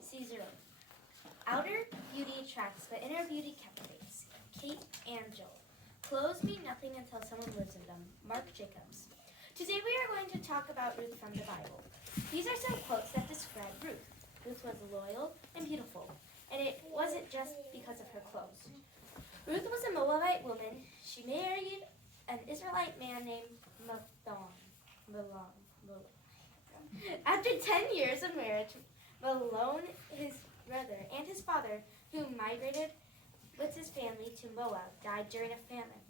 C0. Outer beauty attracts, but inner beauty captivates. Kate and Joel. Clothes mean nothing until someone lives in them. Mark Jacobs. Today we are going to talk about Ruth from the Bible. These are some quotes that describe Ruth. Ruth was loyal and beautiful, and it wasn't just because of her clothes. Ruth was a Moabite woman. She married an Israelite man named Mahlon. After 10 years of marriage, Mahlon, his brother, and his father, who migrated with his family to Moab, died during a famine.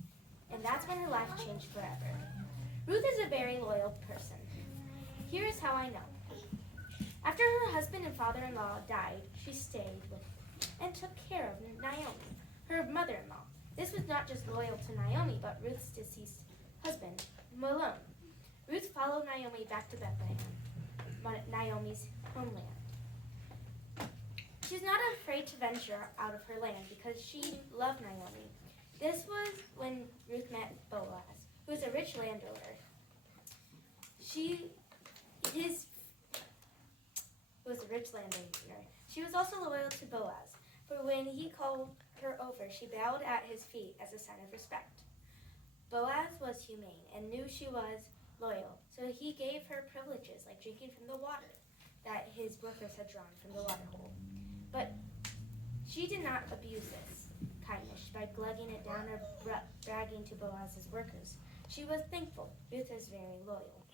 And that's when her life changed forever. Ruth is a very loyal person. Here is how I know. After her husband and father-in-law died, she stayed with and took care of Naomi, her mother-in-law. This was not just loyal to Naomi, but Ruth's deceased husband, Mahlon. Ruth followed Naomi back to Bethlehem, Naomi's homeland. She was not afraid to venture out of her land because she loved Naomi. This was when Ruth met Boaz, who was a rich landowner. She was also loyal to Boaz, for when he called her over, she bowed at his feet as a sign of respect. Boaz was humane and knew she was loyal, so he gave her privileges like drinking from the water that his workers had drawn from the water hole. But she did not abuse this kindness by glugging it down or bragging to Boaz's workers. She was thankful. Ruth was very loyal.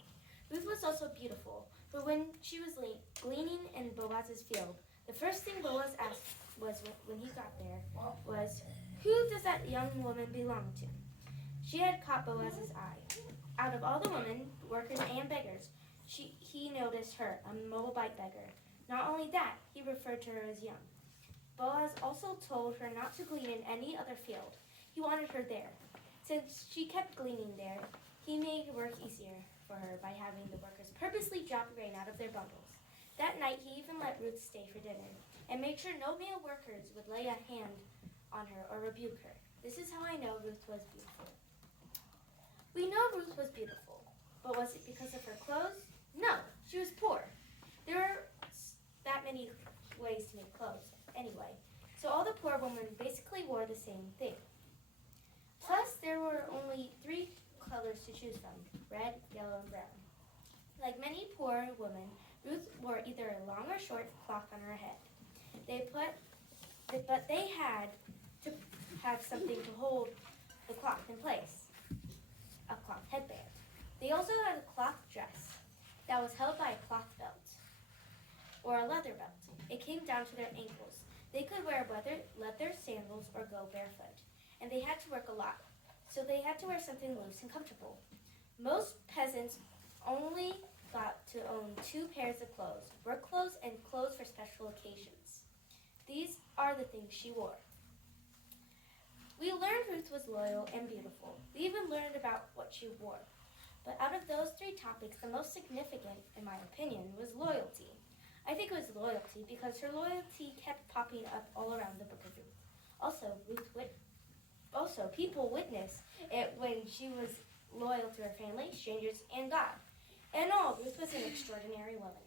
Ruth was also beautiful, for when she was gleaning in Boaz's field, the first thing Boaz asked was when he got there was, "Who does that young woman belong to?" She had caught Boaz's eye. Out of all the women, workers, and beggars, he noticed her, a Moabite beggar. Not only that, he referred to her as young. Boaz also told her not to glean in any other field. He wanted her there. Since she kept gleaning there, he made work easier for her by having the workers purposely drop grain out of their bundles. That night, he even let Ruth stay for dinner and made sure no male workers would lay a hand on her or rebuke her. This is how I know Ruth was beautiful. We know Ruth was beautiful, but was it because of her clothes? No, she was poor. There are that many ways to make clothes anyway, so all the poor women basically wore the same thing. Plus, there were only 3 colors to choose from: red, yellow, and brown. Like many poor women, Ruth wore either a long or short cloth on her head. But they had to have something to hold the cloth in place, a cloth headband. They also had a cloth dress that was held by a cloth belt or a leather belt. It came down to their ankles. They could wear leather sandals or go barefoot, and they had to work a lot, so they had to wear something loose and comfortable. Most peasants only got to own 2 pairs of clothes: work clothes and clothes for special occasions. These are the things she wore. We learned Ruth was loyal and beautiful. We even learned about what she wore. But out of those 3 topics, the most significant, in my opinion, was loyalty. I think it was loyalty because her loyalty kept popping up all around the book of Ruth. Also, people witnessed it when she was loyal to her family, strangers, and God. In all, Ruth was an extraordinary woman.